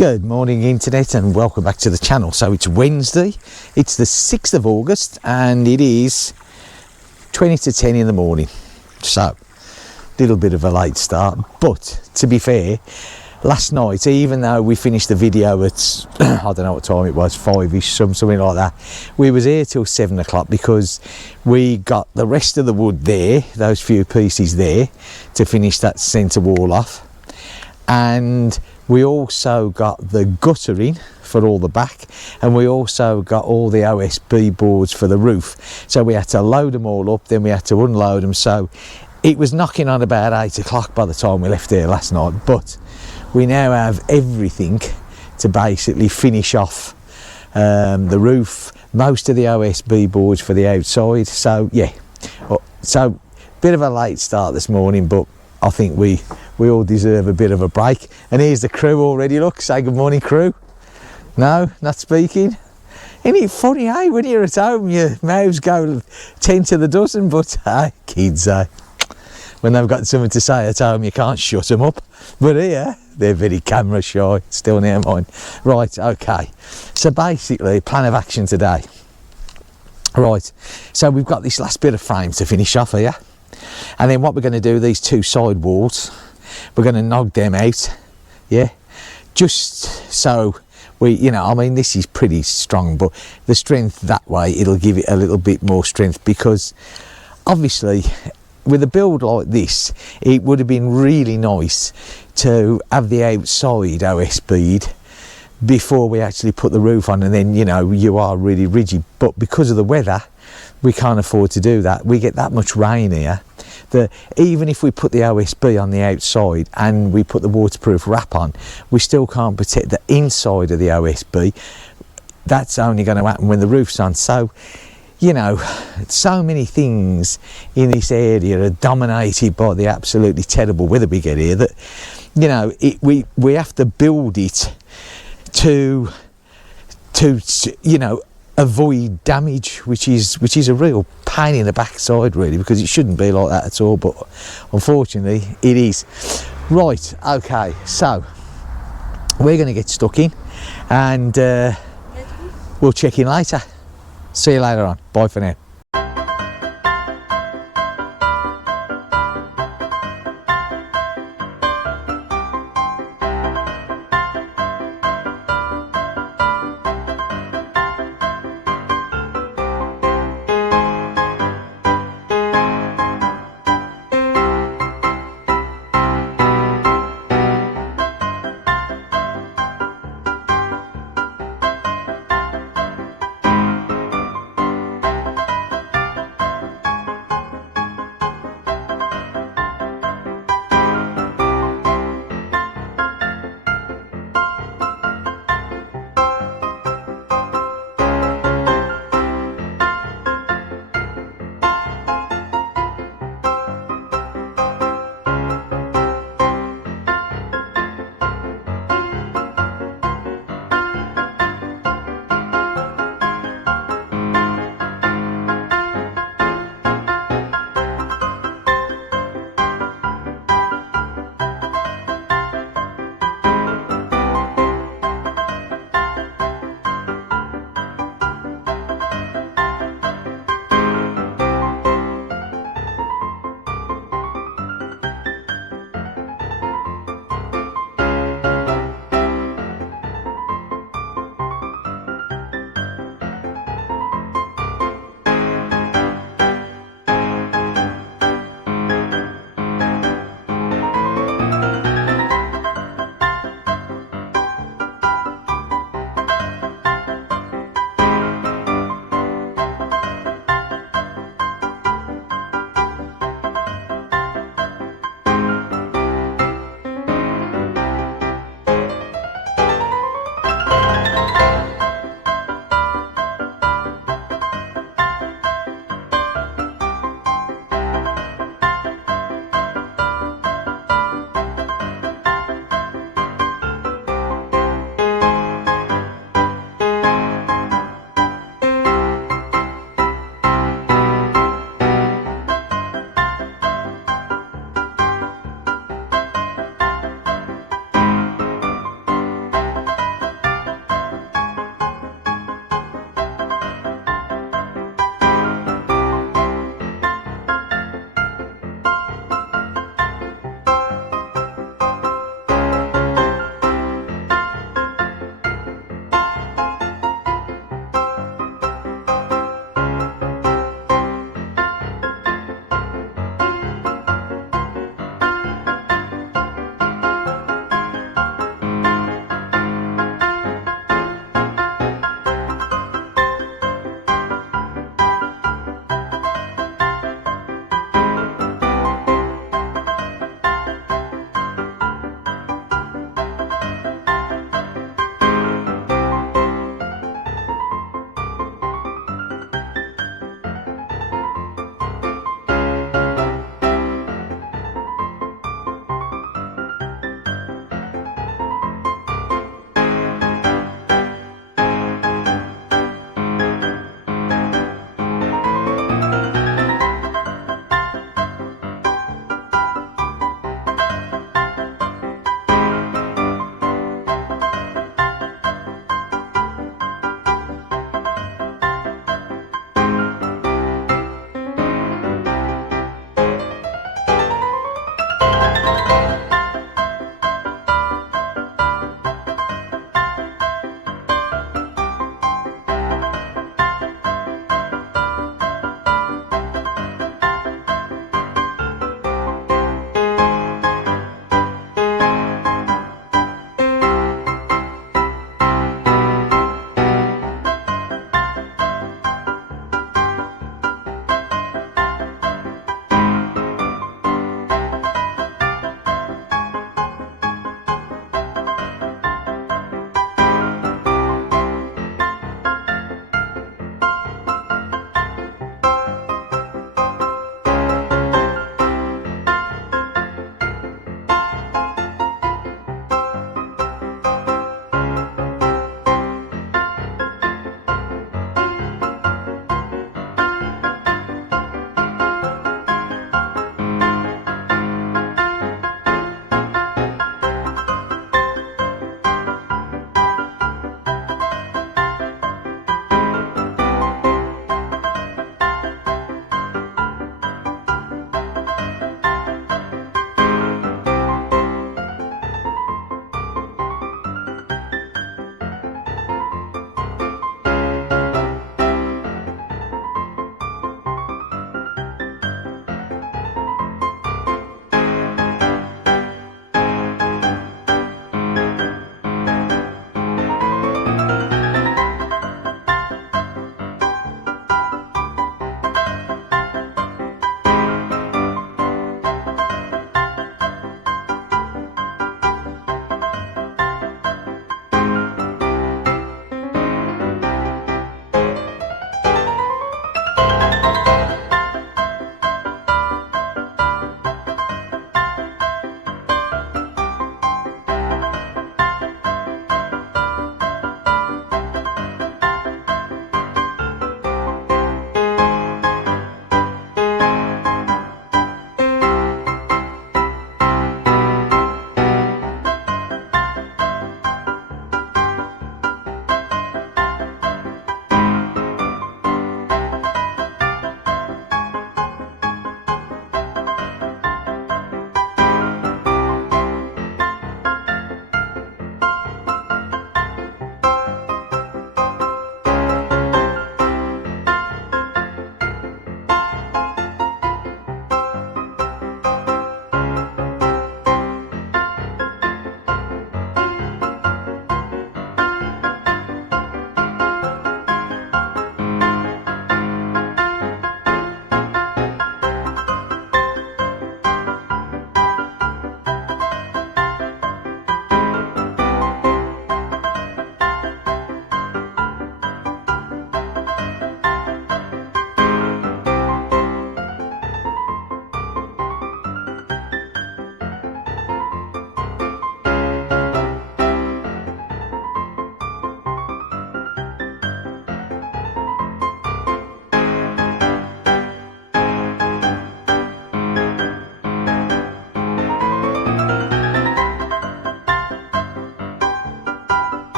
Good morning internet and welcome back to the channel. So it's Wednesday, it's the 6th of August and it is 20 to 10 in the morning. So a little bit of a late start, but to be fair, last night, even though we finished the video at I don't know what time it was, 5ish, something like that, we was here till 7 o'clock because we got the rest of the wood there, those few pieces there, to finish that centre wall off. And we also got the guttering for all the back, and we also got all the OSB boards for the roof. So we had to load them all up, then we had to unload them. So it was knocking on about 8 o'clock by the time we left here last night. But we now have everything to basically finish off the roof, most of the OSB boards for the outside. So yeah, so bit of a late start this morning, but I think we all deserve a bit of a break. And here's the crew already. Look, say good morning, crew. No, not speaking. Isn't it funny, eh? When you're at home, your mouths go 10 to the dozen, but hey, kids, when they've got something to say at home, you can't shut them up. But here, they're very camera shy, still near mine. Right, okay. So basically, plan of action today. Right, so we've got this last bit of frame to finish off here. And then what we're going to do, these two side walls, we're going to knock them out, yeah, just so we, you know, I mean, this is pretty strong, but the strength that way, it'll give it a little bit more strength, because obviously with a build like this, it would have been really nice to have the outside OSB'd before we actually put the roof on, and then, you know, you are really rigid. But because of the weather, we can't afford to do that. We get that much rain here that even if we put the OSB on the outside and we put the waterproof wrap on, we still can't protect the inside of the OSB. That's only going to happen when the roof's on. So, you know, so many things in this area are dominated by the absolutely terrible weather we get here that, you know, we have to build it to you know, avoid damage, which is a real pain in the backside really, because it shouldn't be like that at all, but unfortunately it is. Right, okay, so we're going to get stuck in and we'll check in later. See you later on. Bye for now.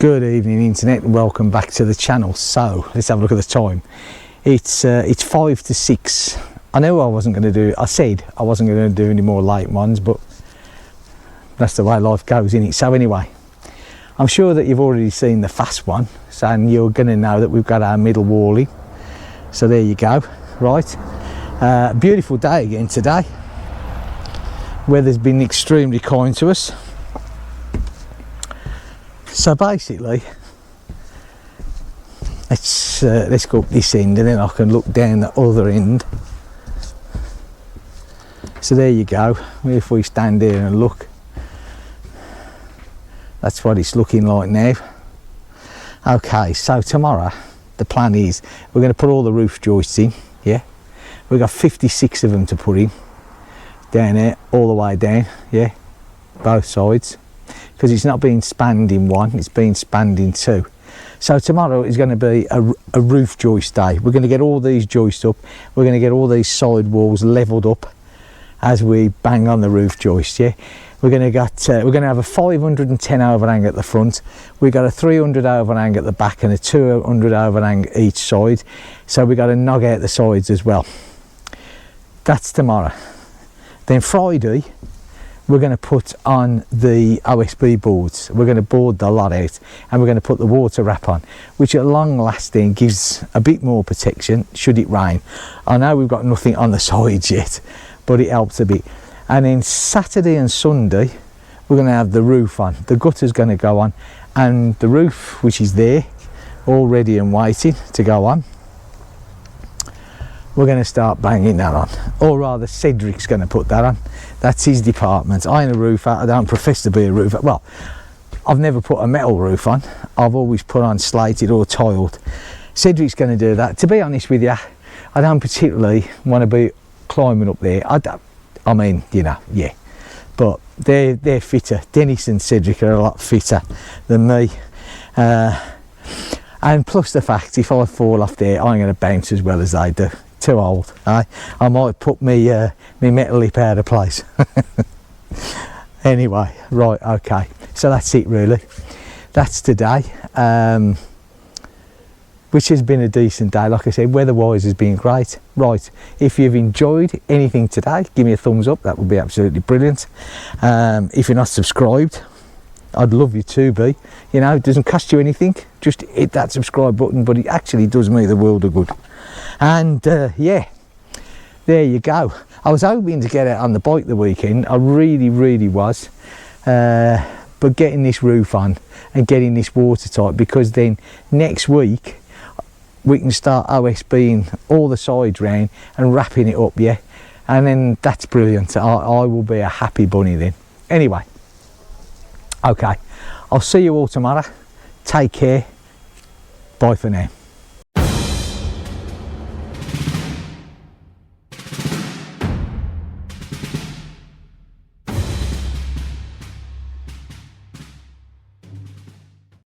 Good evening internet and welcome back to the channel. So let's have a look at the time. It's 5 to 6. I know I said I wasn't going to do any more late ones, but that's the way life goes, isn't it? So anyway, I'm sure that you've already seen the fast one, and you're going to know that we've got our middle wall in. So there you go. Right, beautiful day again today. Weather's been extremely kind to us. So basically, let's go up this end and then I can look down the other end. So there you go. If we stand here and look, that's what it's looking like now. Okay, so tomorrow the plan is we're going to put all the roof joists in. Yeah, we've got 56 of them to put in down there, all the way down. Yeah, both sides. Because it's not being spanned in one, it's being spanned in two. So tomorrow is going to be a roof joist day. We're going to get all these joists up, we're going to get all these side walls levelled up as we bang on the roof joist. Yeah, we're going to have a 510 overhang at the front, we've got a 300 overhang at the back and a 200 overhang each side, so we've got to knock out the sides as well. That's tomorrow. Then Friday we're going to put on the OSB boards. We're going to board the lot out and we're going to put the water wrap on, which at long lasting gives a bit more protection should it rain. I know we've got nothing on the sides yet, but it helps a bit. And then Saturday and Sunday we're going to have the roof on. The gutter's going to go on, and the roof, which is there all ready and waiting to go on, we're going to start banging that on, or rather Cedric's going to put that on. That's his department. I ain't a roofer, I don't profess to be a roofer. Well, I've never put a metal roof on, I've always put on slated or tiled. Cedric's going to do that. To be honest with you, I don't particularly want to be climbing up there. I mean, you know, yeah, but they're fitter. Dennis and Cedric are a lot fitter than me, and plus the fact if I fall off there I'm going to bounce as well as they do. Too old, eh? I might put me metal lip out of place. Anyway, right, okay, so that's it really. That's today, which has been a decent day. Like I said, weather-wise has been great. Right, if you've enjoyed anything today, give me a thumbs up, that would be absolutely brilliant. If you're not subscribed, I'd love you to be. You know, it doesn't cost you anything, just hit that subscribe button, but it actually does me the world of good. And yeah, there you go. I was hoping to get out on the bike the weekend, I really was, but getting this roof on and getting this watertight, because then next week we can start OSBing all the sides round and wrapping it up. Yeah, and then that's brilliant. I will be a happy bunny then. Anyway, okay, I'll see you all tomorrow. Take care, bye for now.